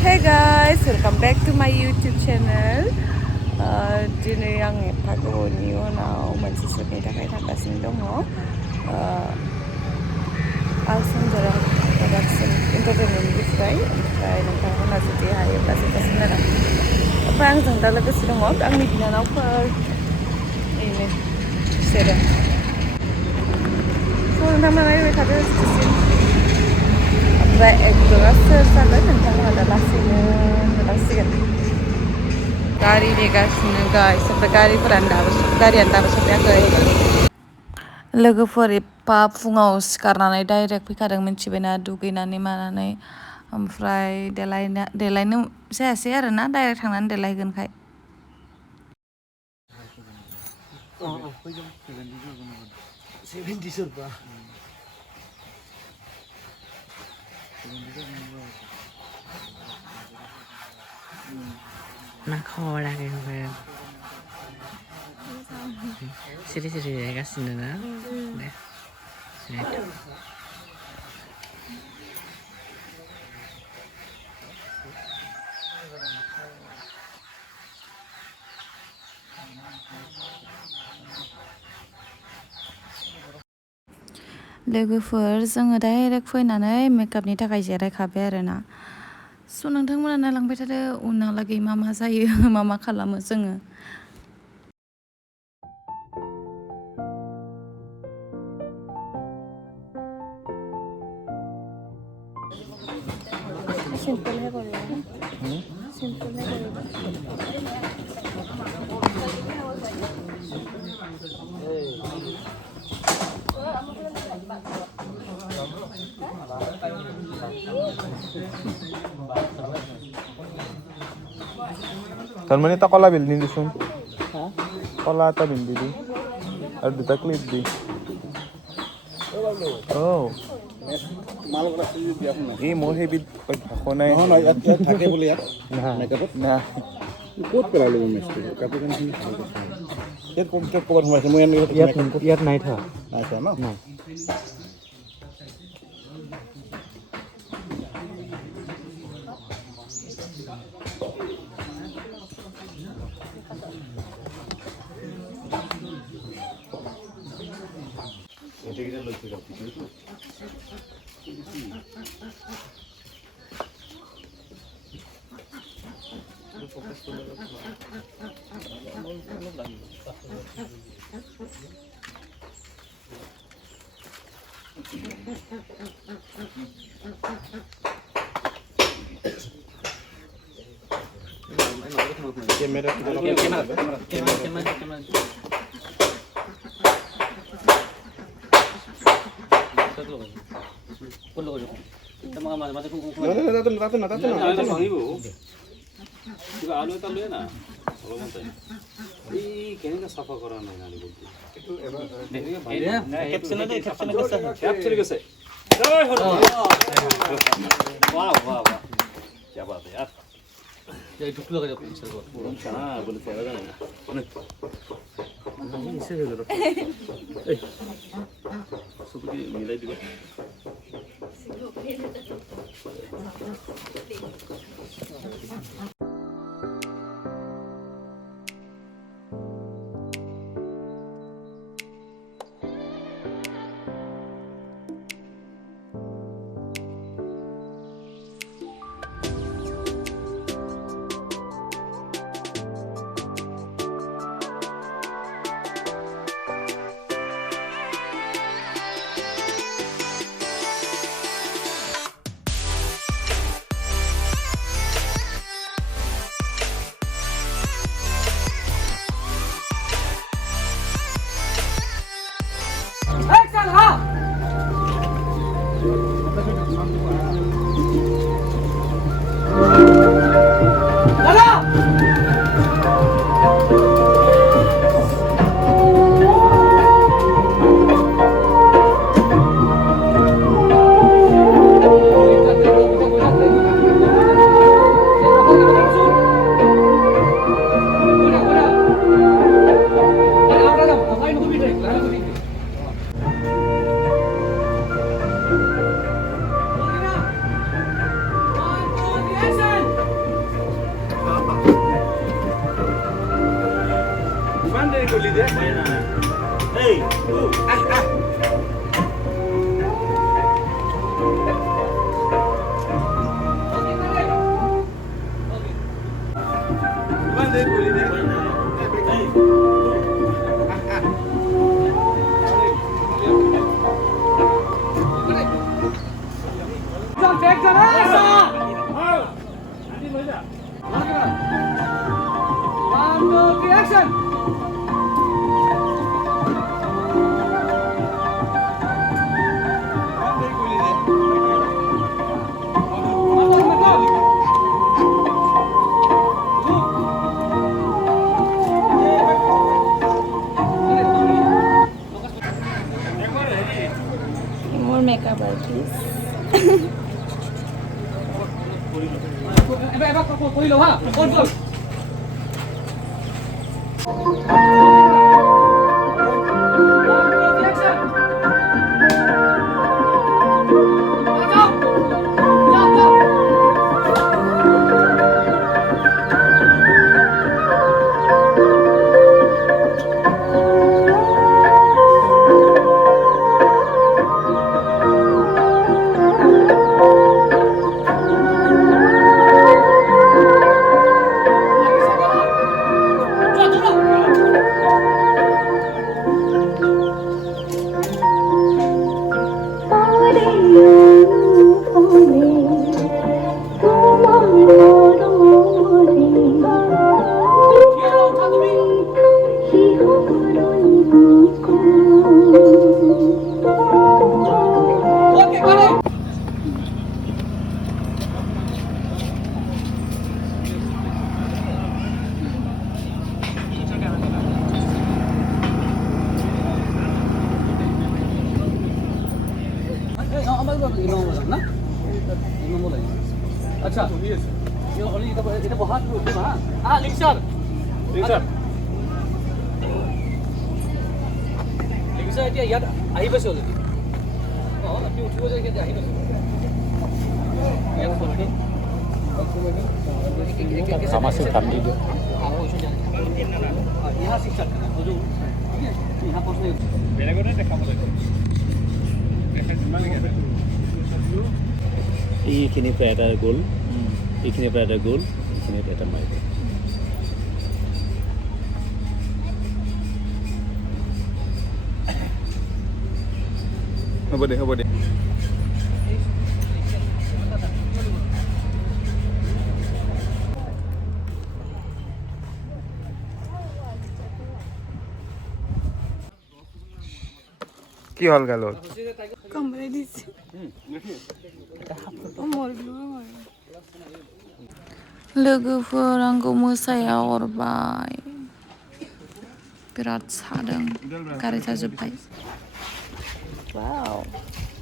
Hey guys, welcome back to my YouTube channel. Dini ang epa gobaवनि unaव मोनसे shootनि थाखाय थांगासिनो दङ. आलसुंजों production entertainmentनिफ्राय ओमफ्राय नोंथांमोना जुदि हायोब्ला जोबगासिनो आरो ओमफ्राय आंजों दा लोगोसे दङ आंनि बिनानावफोर बेनो बिसोरो नोंथांमोना नायबाय थादो ओमफ्राय एक्टरा सोर जागोन नोंथांमोना दा लासैनो नुलांसिगोन गारि नेगासिनो गाइस ओमफ्राय गारियानो दाबो सफैयाखै लोगोफोर एफा फुङाव सिखारनानै डाइरेक्ट फैखादों मिथिबायना दुगैनानै मानानै ओमफ्राय देलायनो जायासै आरोना डाइरेक्ट थांनानै देलायगोनखाय Siri-siri negaसिनो ना लोगोफोर जोङो डाइरेक्ट फैनानै मेकआपनि थाखाय जिरायखाबाय आरोना स' नोंथांमोना नायलांबाय थादो उनहालागै मा जायो मा खालामो जोङो सिम्पल है सिम्पल है Tan tak kola bil ni sun. Kola ta bil di. Ar duta clip di. Oh. Malu kala sini dia pun. Ini mau hebit konai. Oh, nak থাকে বলে यार. Makeup না. কোট পেলা লব মিস্ত্রি. কাপড় কেন কি? এর কোন কে কভার হইছে মই ইয়াত নাই থা. আচ্ছা না? না. Kamera. More makeup artist. अच्छा यो अलि এটা বহাত ৰখি মা লিংচাৰ লিংচাৰ এতিয়া ইয়াত আহি পাইছে অলৰেডি আপুনি উঠিব যায় ইয়াত আহি পাইছে Masih kami dia. यहाँ शिक्षक यहाँ पहुँचने এইখিনি প্ৰায় এটা গ'ল এইখিনি প্ৰায় এটা গ'ল এইখিনিত এটা মাৰিব হ'ব দে কি হল গালত কামড়াই দিছে लोगोफोर आंखौ मोसायाव हरबाय बिराद सादों गाराय जाजोब्बाय wow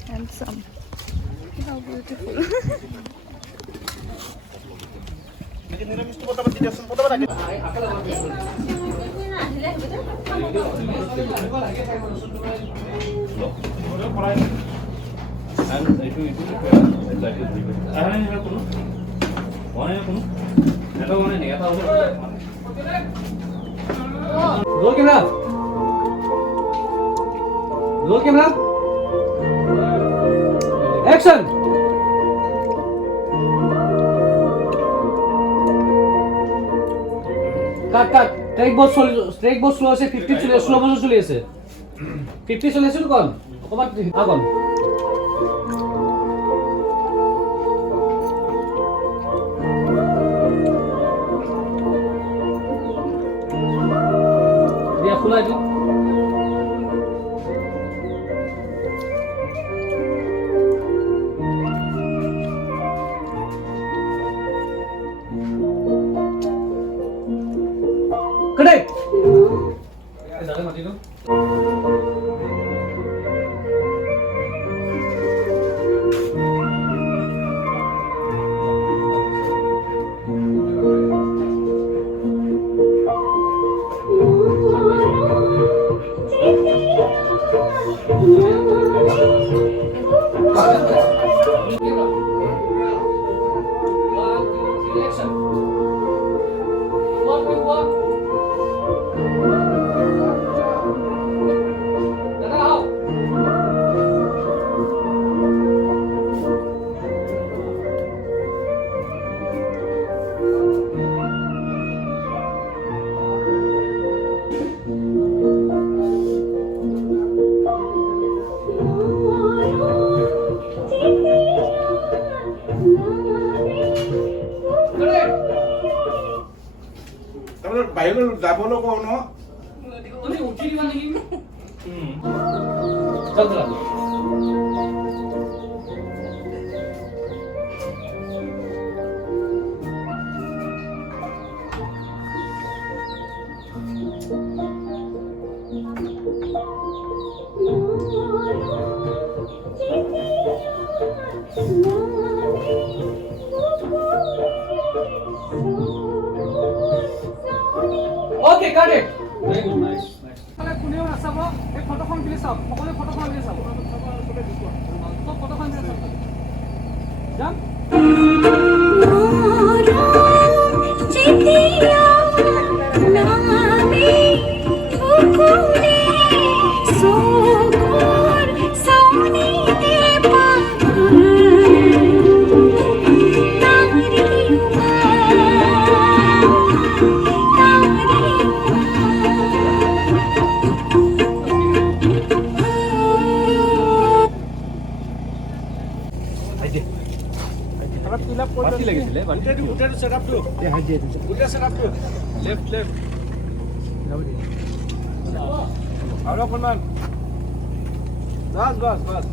handsome how beautiful roll camera action cut track বহুত স্লো আছে 50 চলে স্লো মোশন চলি আছে 50 চলি আছে কোন অকমান আগন দিয়া খোলা দিও करेक्ट दादा मत दो বাহিৰলৈ যাবলৈ কওঁ ন উঠি দিবা নেকি চল চল Okay, got it. Very good, nice. মানে কোনেও নাচাব এই ফটোখন ক্লিক চাওক সকলোৱে ফটোখন ক্লিক চাওক তো ফটোখন ক্লিক চাওক যাম পাতি লাগিছিলে গোটেইটো সেটআপটো গোটেই সেটআপটো লেফট আৰু অকণমান বাস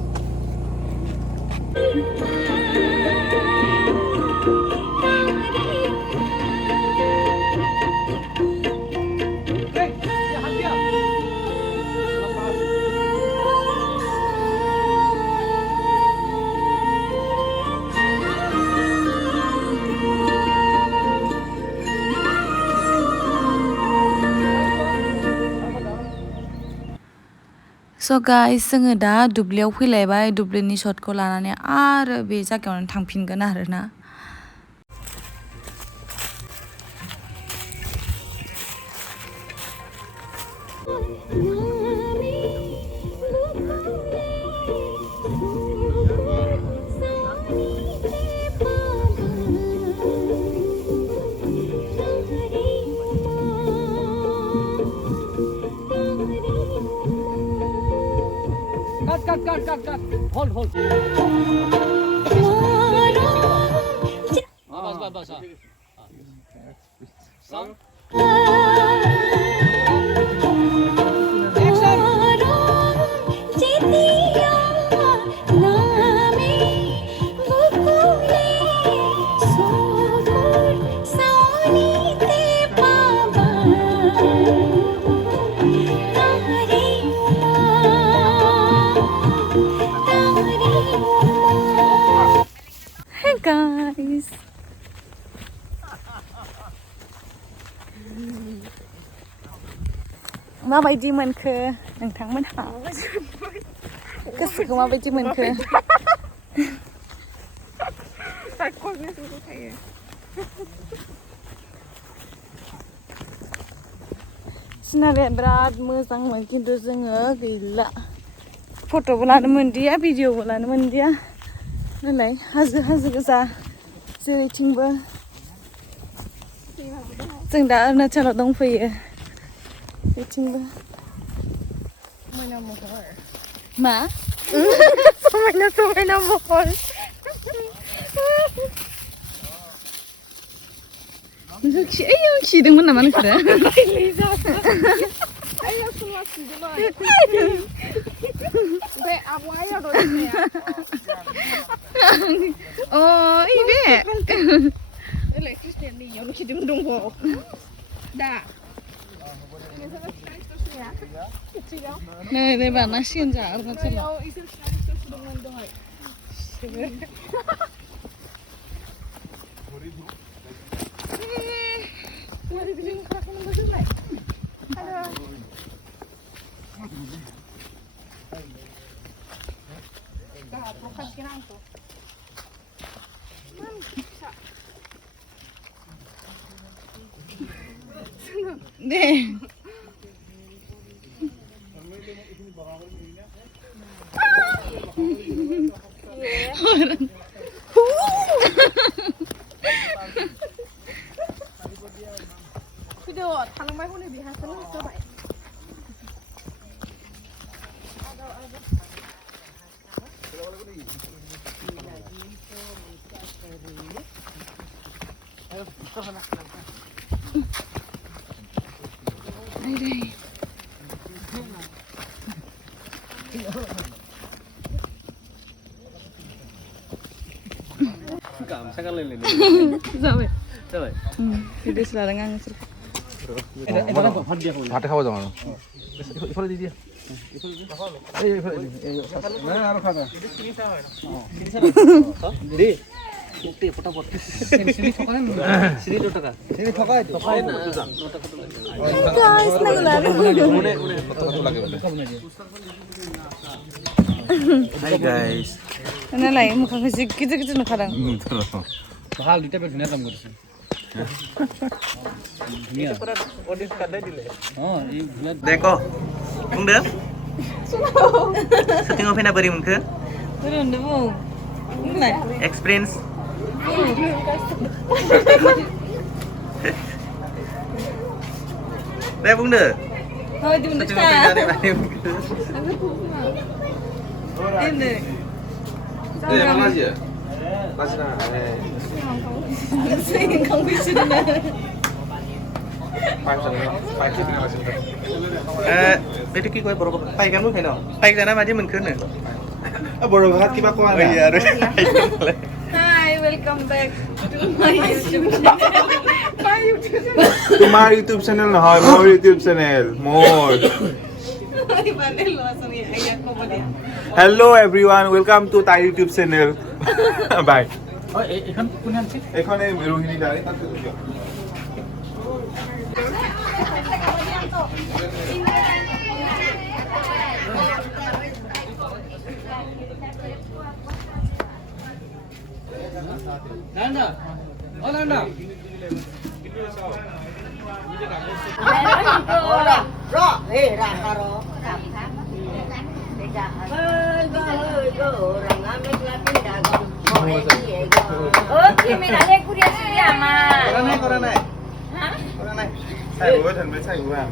So guys, जोङो दा दुब्लियाव फैलायबाय दुब्लिनि शटखौ लानानै आरो बे जायगायावनो थांफिनगोन आरोना Cut. Hold. बस. Sound. Action. Hey guys. माबायदि मोनखो नोंथांमोनहा गोसोखौ माबायदि मोनखो सिनारिया बिराद मोजांमोन खिन्थु जोङो गैला फट'बो लानो मोनदिया भिडिअबो लानो मोनदिया नालाय हाजो गोजा जेरैथिंबो जों दा अरुणाचलाव दंफैयो बेथिंबो समायना महर मा समायना महर नोंसोर खिदोंमोन नामा नोंसोरो ओमफ्राय आब'आ याव दंनाया अ इबे ओरै क्रिस्टियाननि यावनो खिदोंमोन दंब दा नै बानांसिगोन जा अरुणाचलाव इसोर दंमोन दहाय दे भिडिअ थालांबाय हनै बेहासो जाबाय गामसा गानलायलायनो जाबाय जाबाय भिडिअ'सो लादों आं ভাত খাব যাওঁ আৰু ইফালে দি দিয়া Hi guys. नालाय मुखाखौ जि गिदिर गिदिर नुखादों ভাল দুটা পেট ধুনীয়া কাম কৰিছে Deko, buंदो syuting of बोरै मोनखो ओरैनो बुं बुंलाय एक्सपिरियेन्स दे बुंदो माबायदि मोनदों syuting of बोरै मोनखो ini mana aja? Masih sing kang bisa na itu ki kowe borok paikanmu kaino paik jana maji मोनखो no borok hat kiba ko ana iya Hi, welcome back to my YouTube channel. তোমাৰ YouTube channel নহয় মোৰ YouTube channel মোৰ Hello everyone, welcome to Thai YouTube channel. Bye. এইখন কোনে আনছে এখন এই রোহিণী দাঁড়ি তাতে দিও নান্দা ও Nanda Kora nai. Sai bố thần với sai bố à.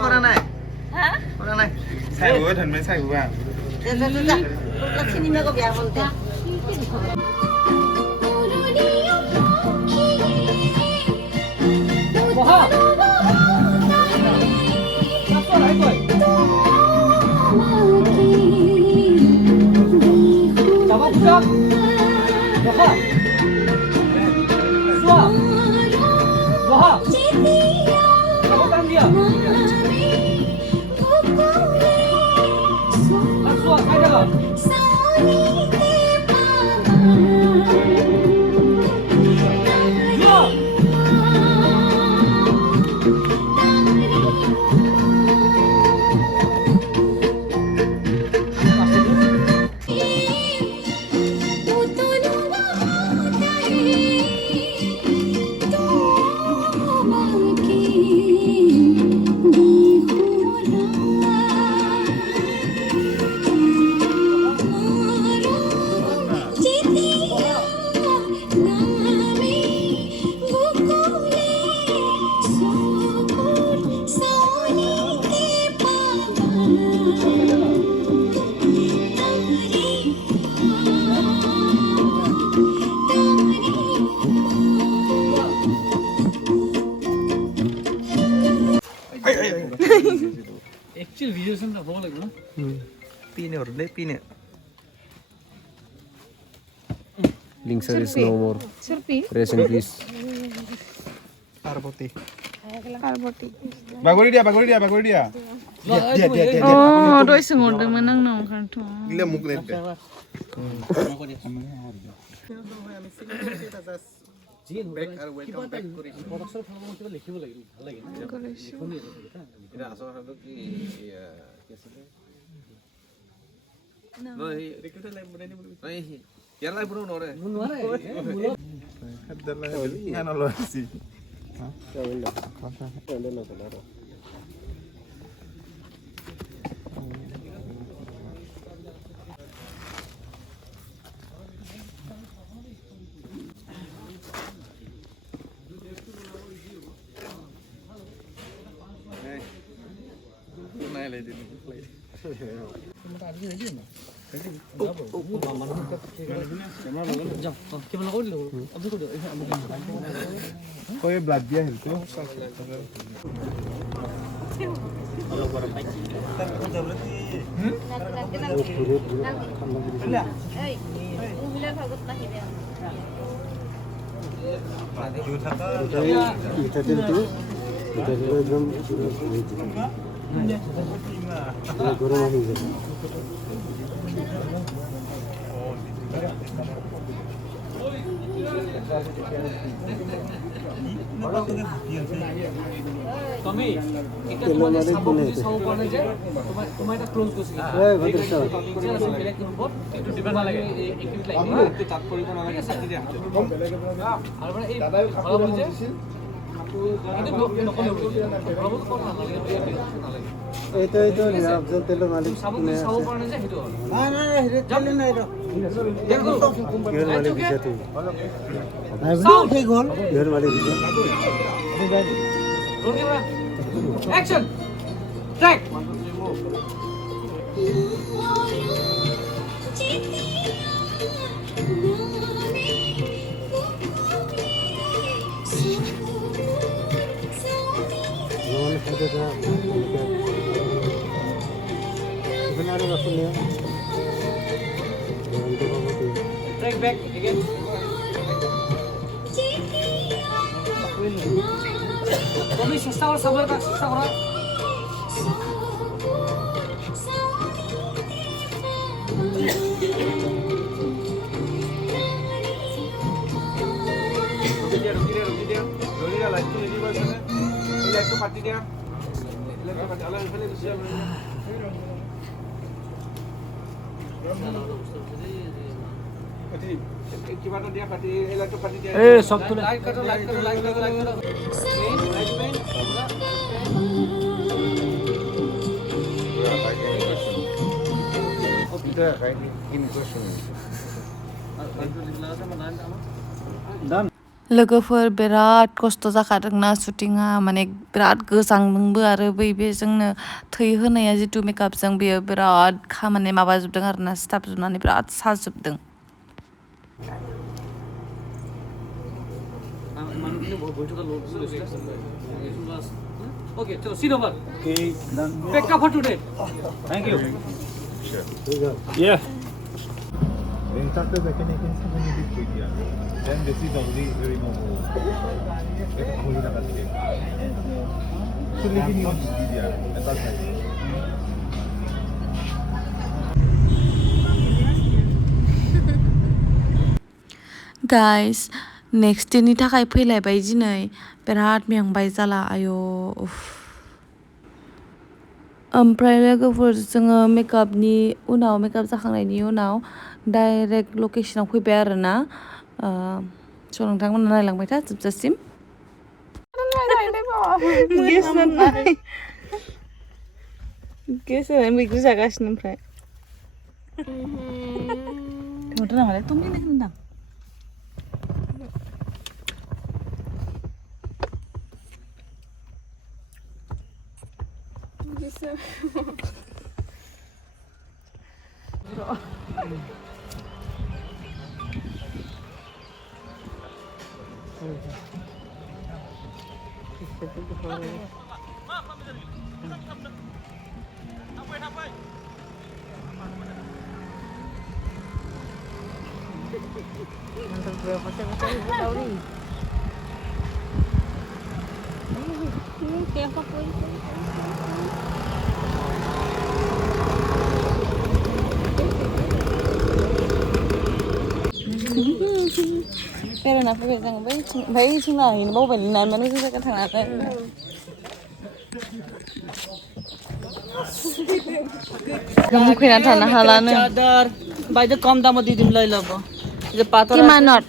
Kora nai. Sai bố thần với sai bố à. Wah. Apa lagi? Coba buka. Wah. Wah. Wah. Coba kan dia. Langsung ada lah. Actual videos ang nabong lagi no. Pine orde pine. Lingshar is no more. Surpi Rest in peace. Parboti. Parboti bagori dia dia oh doi sengordengmon आंनाव ओंखारथ' gila muk net back and welcome back পদক্ষেপ ফলমত কিবা লিখিব লাগিব ভাল লাগে না এটা আসল হলো কি কি আছে Kan Allah sih. Kau yang blood dia itu. Tomi, kita cuma sabuk di sabuk warna aja. Cuma itu close kursi. Betul sah. Kita langsung pilih import. Itu di mana lagi? Ikut lagi. Itu tak perlu mana lagi satu dia. Kalau mana ini kalau mana itu kalau itu kau nak lagi. itu ni Abdul Telo Malik. Sabuk di sabuk warna aja itu. Nah, Telo na ito. Ger Malik bisa tu. Sound. Ger Malik bisa. Roll camera. Action. Track. Benar aku ni. Track back again. Tomi sista orang sabar tak sista orang. Rugi dia lagi tu ini macam mana? Ini lagi tu parti dia. Lagi parti Allah ini boleh siap. Parti gimana dia parti lagi tu parti dia. सब तो like करो like करो like करो like करो like में Kita kayak ini question. लोगोफोर बिराद खस्थ' जाखादोंना शुटिंआ माने बिराद गोजांदोंबो आरो बै जोंनो थै होनाया जितु मेकआपजों बेयो बिराद खामानि माबाजोबदों आरोना सिथाबजोबनानै बिराद साजोबदों Okay, so see over. Okay, done. Pick up for today. Thank you. Sure. Yeah. In fact, the second is something you did quick, yeah. Then this is only very normal. Like a holy nagati. So lekin yung video, that's right. Guys, next day ni थाखाय फैलायबाय दिनै बिराद मेंबाय जाला आयो ओमफ्राय लोगोफोर जोङो मेकआपनि उनाव मेकआप जाखांनायनि उनाव डाइरेक्ट लकेशनाव फैबाय आरोना स' नोंथांमोना नायलांबाय था जोबजासिम गेस होनानै मैगं जागासिनो ओमफ्राय थोंथ' नामालाय टमिनो होनदां बेरायना फैबाय जों बै जोंना हैनो बावबाय ना माने जों जायगा थाङाखै মুখে থানা হালানো চাদর বাইরে কম দামত দি দিম লই লব যে পাথর কিমানত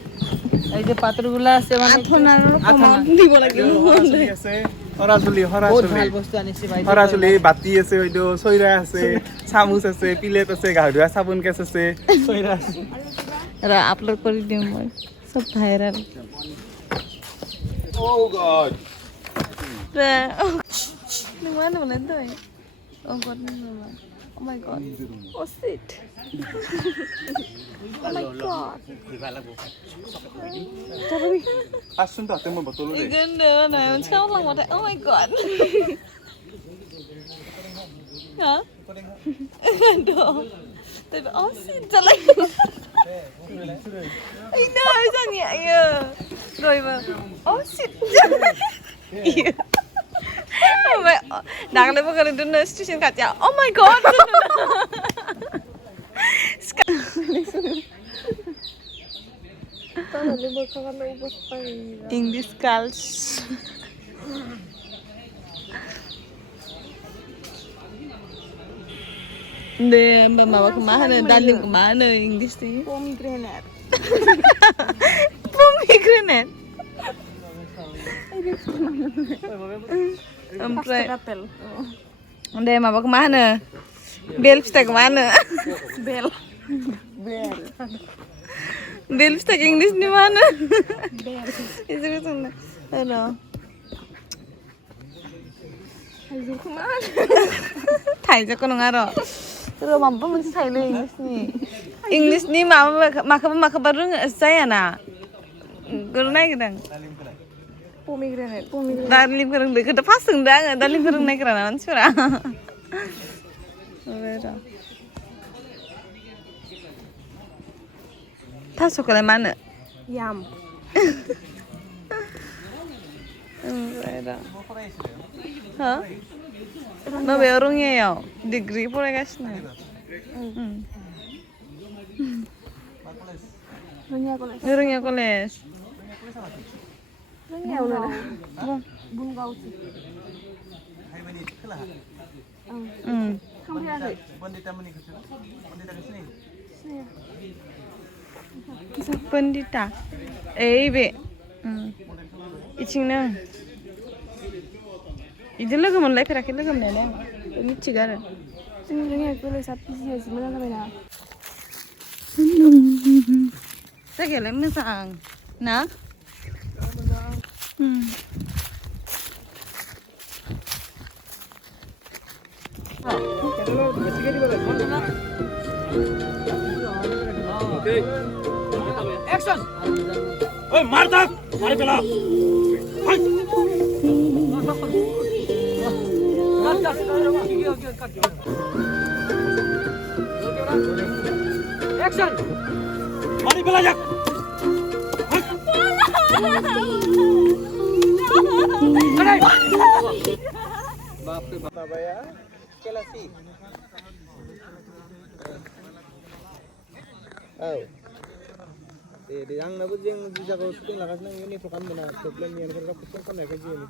এই যে পাথরগুলো আছে মানে আঠনাৰ কমত দিব লাগিব হৰাচলি আছে হৰাচলি বহুত ভাল বস্তু আনিছি ভাই হৰাচলি বাতি আছে হয়তো চৈৰা আছে চামুচ আছে প্লেট আছে গা ধোৱা চাবোন কেছ আছে চৈৰা আছে ৰ আপলোড কৰি দিম মই সব viral Oh god. Di mana bener tuh? Oh god, oh my god. Oh shit. Oh my god. আসুন তো হাতে মই bottle they Ganda, nah, macam orang mau oh my god. Hah? Aduh. Tapi oh shit, jalan. Ini asalnya ya. Rồi mà. Oh shit. Iya. Đang lấy một cái đứa nữa station cả chả. Oh my god. English girls. Deh, bawa kemana? Dalim kemana English nih? pomegranate Pomegranate. Ompray. apel Deh, bawa kemana? Bel kita kemana? bel Bel kita English di mana? bel Itu itu. Aduh. Ayo kemana Thai cho con ngaro. Rồi mà vẫn mình thầy lên English ni mà baru saya na. Guru naik kan. pomegranate Dalim kerang dek kita pasang dah, dalim kerang naik kerana mansura. Beda. Tas sekolah mana? yam Beda. Hah? Nah, berorangnya ya. Degree pula guys nih. Dunia college Berorangnya koles. dunia udah bungau sih kamu lihat Pendita. Be. Icingna. Itu lah kamu lihat kira kamu mana? Ini cigar. ini dunia college apa sih sebenarnya mana Saya kira mesang. Nah. Action ওই মার দাও মারি ফেলা action মারি ফেলা যাক বাপরে বাবা ভাইয়া কেলাসি Oh. Yang nabu jeng jago syuting lakas nang ini program mana problem yang mereka pusing kan mereka jadi ini.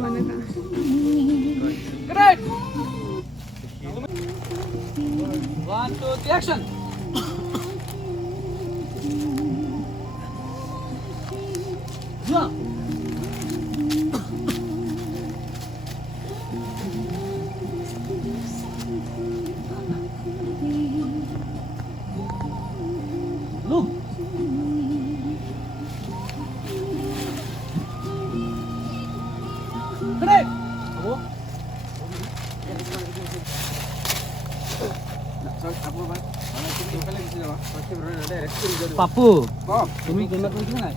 mana kah Great. 1 2 3 action. Yeah. Look. Great. Papu, তুমি কেনা কইছো না?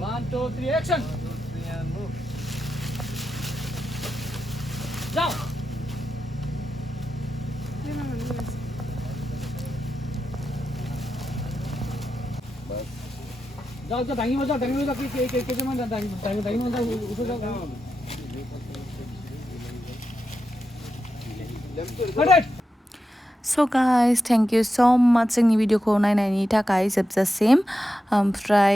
One, two, three, action. Jump. যাও যাও দাঙিব যাও কেইজনমান দাঙিব যাও উঠো যাও So guys, thank you so much जोंनि भिडिअखौ नायनायनि थाखाय जोबजासिम ओमफ्राय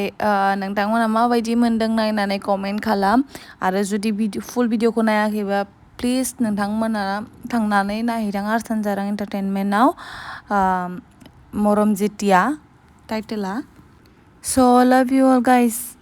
नोंथांमोना माबायदि मोनदों नायनानै कमेन्ट खालाम आरो जुदि फुल भिडिअखौ नायाखैबा प्लिज नोंथांमोना थांनानै नायहैदां आर सानजारां एन्टारटेनमेन्टआव मरम जेतिया टाइटेला So love you all guys.